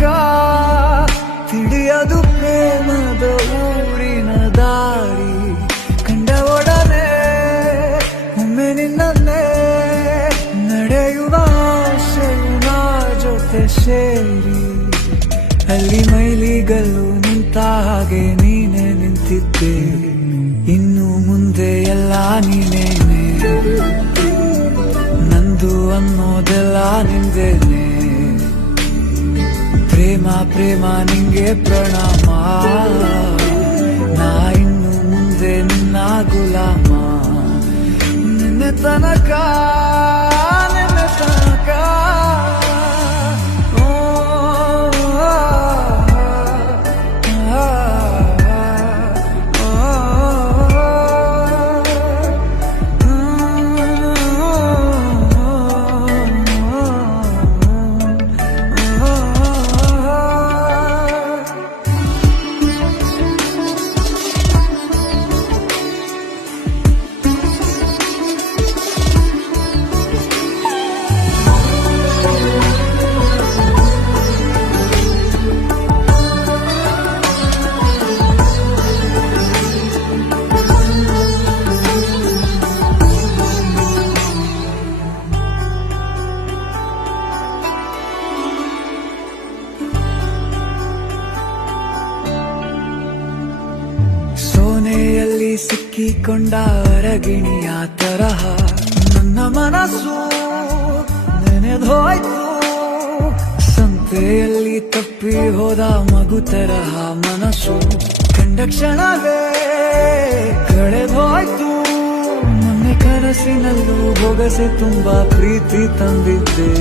ತನಕ ತಿಳಿಯದು ಪ್ರೇಮದ ಊರಿನ ದಾರಿ. ಕಂಡ ಒಡನೆ ಒಮ್ಮೆ ನಿನ್ನೇ ನಡೆಯುವ ಆಸೆಯು ನಾ ಜೊತೆ ಸೇರಿ. ಅಲ್ಲಿ ಮೈಲಿಗಲ್ಲು ನಿಂತ ಹಾಗೆ ನೀನೆ ನಿಂತಿದ್ದೆ, ಇನ್ನು ಮುಂದೆ ಎಲ್ಲ ನೀನೇನೆ, ನಂದು ಅನ್ನೋದೆಲ್ಲ ನಿಂದೇನೆ. ಪ್ರೇಮ ಪ್ರೇಮ ನಿಂಗೆ ಪ್ರಣಾಮ, ನಾ ಇನ್ನು ಮುಂದೆ ನಿನ್ನ ಗುಲಾಮ. ನಿನ್ನೆ ತನಕ ನಿನ್ನೆ ತನಕ ಸೋನೆಯಲ್ಲಿ ಸಿಕ್ಕಿಕೊಂಡ ಅರಗಿಣಿಯ ತರಹ ನನ್ನ ಮನಸ್ಸು ನೆನೆದೋಯ್ತು. ಸಂತೆಯಲ್ಲಿ ತಪ್ಪಿ ಹೋದ ಮಗು ತರಹ ಮನಸ್ಸು ಕಂಡ ಕ್ಷಣವೇ ಕಳೆದೋಯ್ತು. ಮೊನ್ನೆ ಕನಸಿನಲ್ಲೂ ಬೊಗಸೆ ತುಂಬಾ ಪ್ರೀತಿ ತಂದಿದ್ದೆ.